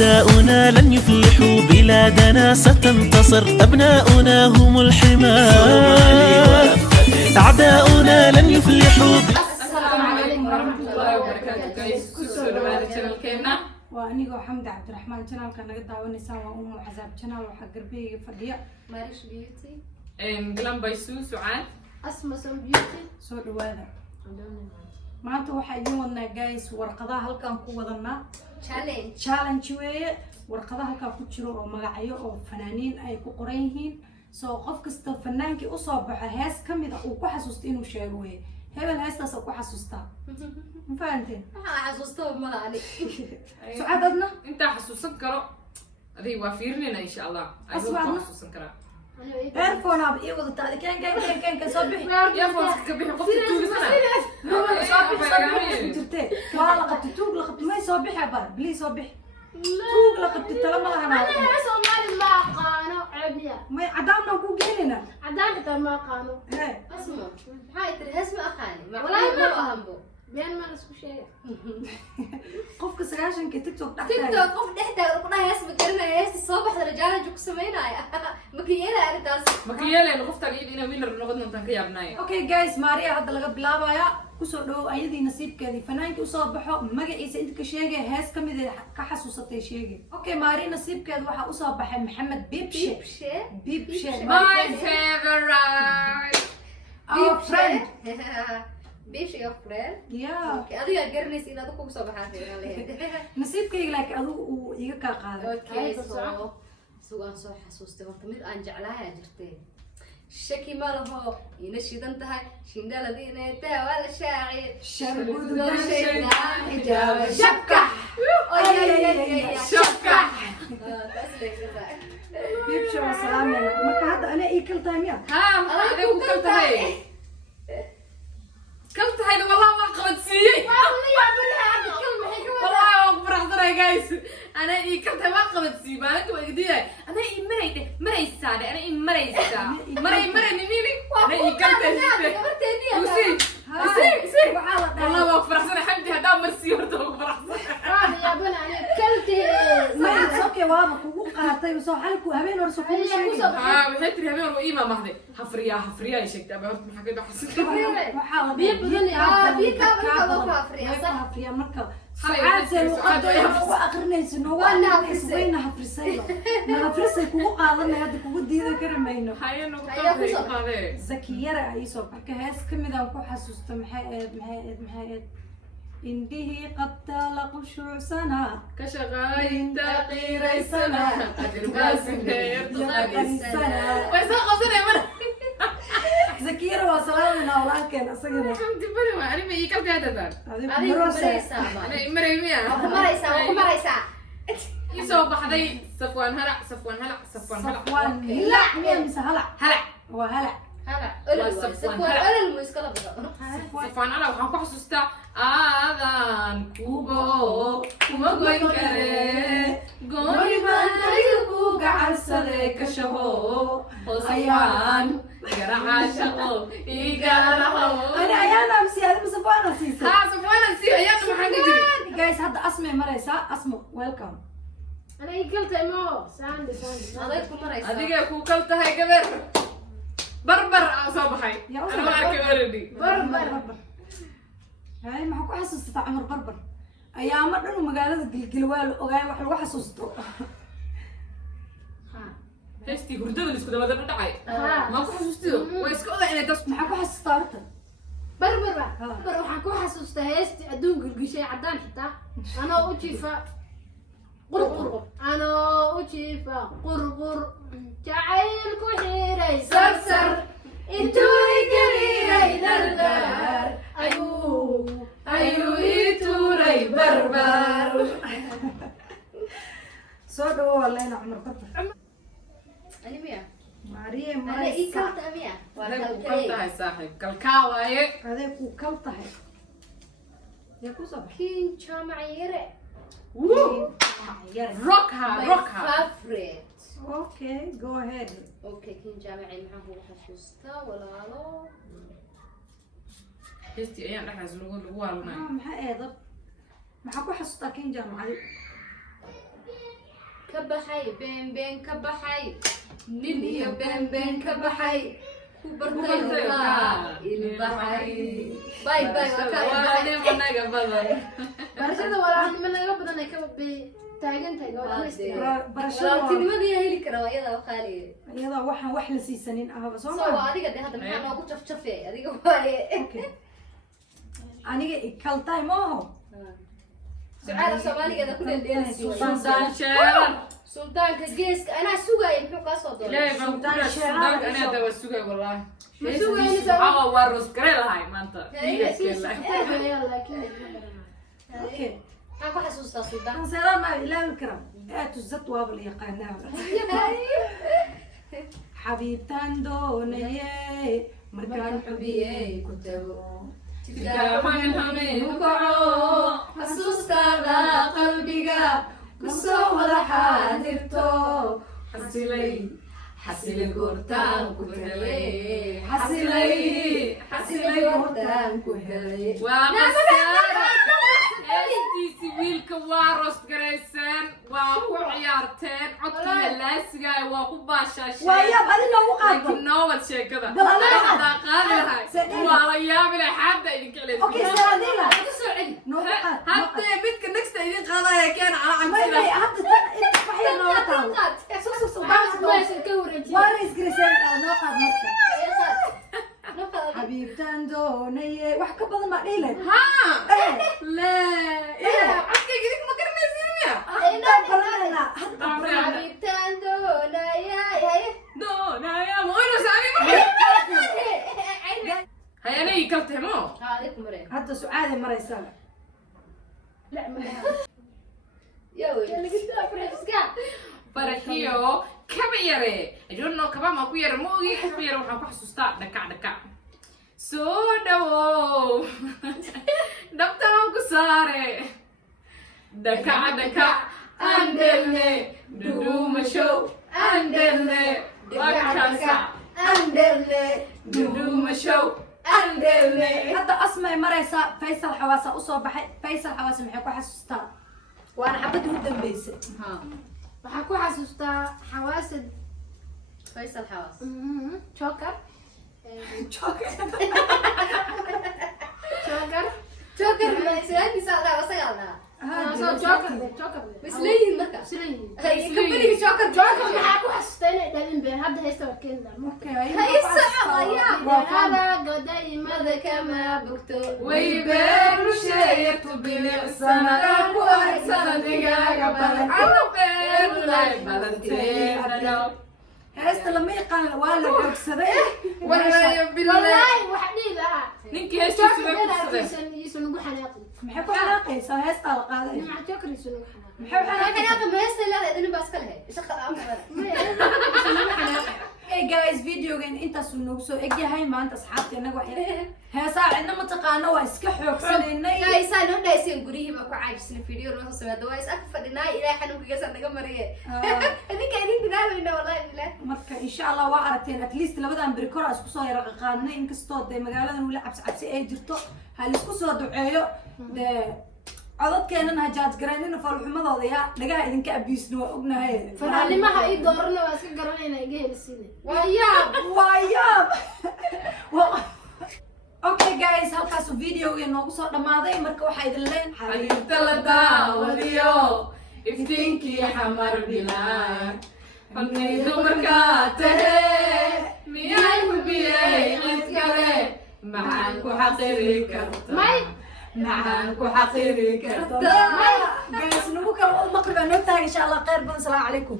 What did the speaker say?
أعداؤنا لن يفلحوا بلادنا ستنتصر أبناؤنا هم الحماة أعداؤنا لن يفلحوا السلام عليكم ورحمة الله وبركاته guys كسو دواada channelkeena waa anigoo xamdi cabdiraxmaan channelka naga daawanaysaa waa umu cazaab channel waxa garbeyga fadhiya Marish Beauty Glam by Sue Sucaad Asma Some Beauty soo dhawaada maanta waxa idin wadnaa guys warqadaha halkan ku wadanaa challenge weeye warqadaha halkan ku jiro oo magacyo oo fanaaniin ay ku qoran yihiin soo qof kasta fanaankii u soo baxo hees kamid ah uu ku xasuusto inuu sheego weeye hebel heestaas ku xasuustaa ma fahanteen waxaa xasuusto malaali sucaad adna inta xasuusan karo adii waa fiirinayna insha Allah ayuu ku xasuusan karaa earphone ab iyo wada taadi kan soo bixi earphone ka bixi qofka tuulisana jirtay waa la qabtay tuug la qabtay may soo bixi bar please soo bixi tuug la qabtay tala ma laha Soomaali ma aqaano cabiya may cadaamna ku gelinina cadaan xitaa ma aqaano asma maxay tiri hees ma aqaani macnaheedu ma ahanbo been ma isku sheegay qofka 9 TikTok TikTok qof dhexda ku dhahay hees ma garanay hees soo baxda rajaalada ku sameynaya makiyeela arrintaas makiyeela qofta ina winner noqon doontaan ka yaabnay okay guys Maria hadda laga bilaabaya ku soo dhaw ayadii nasiibkeedii fanaankii u soo baxo magaciisa inta ka sheegay hees kamid ah ka xasuusatay sheegay okay Maria nasiibkeeda waxa u soo baxay Maxamed Bibshe my favorite our friend Bish your friend yeah okay adiga garanaysa inaad ku soo baxaatay nasiibkayga laakiin adigu uu iga ka qaaday okay so aan soo xasuustay horta mid aan jeclahay jirtay shaki ma laho ina shidan tahay shindaladiina taa wala shaaci sharbudu shaydan hijaab shakka shakka Bibshe wa salaam marka hadda ana ii kaltahay miya ha adiga ku kaltahay كلت هاي والله ما قبضتي والله يا بني هذه كلمة حلوة والله ما فرحتنا يا جايز انا كلت ما قبضتي ما انت وقديه انا مري ساده انا مري نيني انا كلت وسي والله ما فرحتنا حمدي هذا مرسي ورده فرحتنا يا بني انا كلت ما اوكي واما kugu qaatay soo xalku habeen hor soo kugu sheegay waxay tiri habeen hor iima mahday hafriya ay sheegtay ama horta maxaa ka dhaxsan waxa la بيكا فريا صح فريا marka saacad waqtiga ugu aqrinayso وانا xisbayna hafrisayba na hafrisay kugu qaadanay hadda kugu diiday karamayno hayno qaade zakiyara ay soo marka hees kamid ah ku xasuusto maxay indhihi qabta la qushuucsana ka shaqaynta qiiraysana qadir baasinteer tuqadisana way soo qabsanay mar zakiyara waa salaamina walaalkeen asagana xamdi bari waa anima ii kalka hadaan adiga maraysa ana maraymiya maraysa ii soo baxday safwan halac لا مين مسهلع هلع وهلع صفوان المسكلة صفوان أنا وحنا كحسوستا آذان كوبو وما قوين كره قولي ما نيجو قاعد صدق شهو صفوان قرع شقو يقرعه أنا أيانا مسي هذا صفوان أسيسه صفوان أسيسه أيانا ما حد يجري جايز هذا اسمه مريسا اسمه ويلكم أنا يكلت إمو ساندي هذاك مريسا هذيك كوكلت هاي كبر بربر صباحي انا ما اركب اوريدي بربر هاي ما حكو حسست عمر بربر ايام دنو magaalada gilgilwaal ogaay wax lagu xasuusto heestii hurdada isku daba dhacay ma ku xasuustido way iska oday inay dad maxaa ku xasuustaa horta بربر waxaan ku xasuustaa heestii adduunka gilgishay cadaan xitaa anoo u jiifa قرقر أنا أجيب قرقر جعل كحيري سرسر إنتوي قريري دردر أيو إنتوري بربر صدق والله أنا عمر بطل أنا ميا ماريا أنا إيه كلت أميا وأنا كلتها يا صاحب كالكاواي هذا كلتها يا كوسا كين شامعيري روكها favorite okay go ahead okay كين جامعي maxaan kugu xasuustaa walaalo heestii ayaan dhaxaas lagu waalnaa maxaa eedab maxaa ku xasuustaa kin jaamacadi كبحي بين بين كبحي نبي بين بين كبحي كبرتيها البحي باي باي وأنا مناقة بدل barashada walaalnimo naga badan ay ka taagan tahay gabadha barashada tilmadii heli kara wayada qaali iyada waxaan wax la siisanin ahaba soo soo adiga de hadda maxaa noogu jafjafay adiga waaye aniga ikaltay maaho su'aal Soomaaliga ku dheelaysi سلطان شيران sultaanka geeska anaa sugay muxuu ka soo doonay لا يبغى سلطان أنا ده وسوق والله مسوق أنا هوا ورس كريل هاي ما أنت laakiin okay aan ku xasuustaa sultaan kanseerana ilaahi karam tuzad waaba la yaqaanaa xabiibtaan doonaye markaan xubiyey ku tago كمان همين xasuustaada qalbiga kusoo wada xaadirto xasilay goortaan ku helay xasilay goortaan ku helay هستيسي ويلك واروس جريسان واكو عيارتين عطكي اللاسقاي واكو باشاشين ويا بعدين لو قاعد لكن نوبة شي كذا لا هذا قادر هاي والله يا بلا حد يدك عليه اوكي سعدينا سعدي نوقات حتى بيتك نكست يدين قضايا كان على ما عمسلة هي حتى انت صحيح نوقات واريس جريسان نوقات حبيبتان دوني wax ka badan ma dhilay ها لا ايه عطكي قديك ما كنا نسينيا hadda baranayna hadda حبيبتان دونايا دونا يا موينو سامي هيا انا يكلت مو هذيك مريم hadda sucaade maraysa لا ما يا ويلي فرحيو كبيرة أجرنا كمان ما كبيرة موجي كبيرة وحنا كحسوستا دكا سوداو دبتهم كسارة دكا أندلني دوما شو أندلني وكاسا أندلني دوما شو أندلني hadda asmay maraysa faysal xawaasa u soo baxay faysal xawaasa maxay ku xasuustaa waana xabadii u dambeysay waxaa ku xasuustaa xawaasad فيصل حواس joker شكرا سؤالي سألها وسألها joker بس ليه مركب كملي شكر maxaa ku xasuustaa inay dhalin been hadda haysta warkeeda هاي الساعة يا هذا قداي ماذا كما بكتو ويبيرو شيء تبيني السنة وأحسن دقاقة بلد أنا بيرو لاي بلدتين heesta lama yaqaan waa la joogsaday والله بالله والله وحدي لا نينكي هشتي سنة يسون ugu xanaaqi maxay ku xanaaqaysaa heestaa la qaaday مع joker يسون ugu xanaaqi maxay u أنا xanaaqaysaa أقول ما يستاهل إنه بس كلها شخص hey guys videogan intaas uu noogu soo egyahay maanta asxaabta inaga waxay heesaa cidna ma taqaano waa iska xoogsanay لا يسأل هنا يصير قريه ما كعاجس الفيديو روح سوى دوايس أكفر إنها إلى حنوك جسد نجمع مريه هذيك هذيك تنال إنه والله بالله marka insha Allah waa aragteen at least labadan beri kor isku soo yara qaqaanay inkastoo de magaaladan wali cabsi ay jirto hal isku soo duceeyo de codadkeenana jaaj gareynina falxumadooda ya dhagaha idinka abusno waa ognahay fanaanimaha ii doorana waa iska garanayna iga helisiine waayaab okay guys halkaas videoga noogu soo dhamaaday marka waxaa idin leen حبيبت لداوديو افتنكي حمر بلاك فنيدو مركاته مياي هبياي قدكالي معانكو حقيري كرتا معانكو حقيري كرتا guys nagu kala maqribaa noo tahay insha Allah khayr badan salaamu calaykum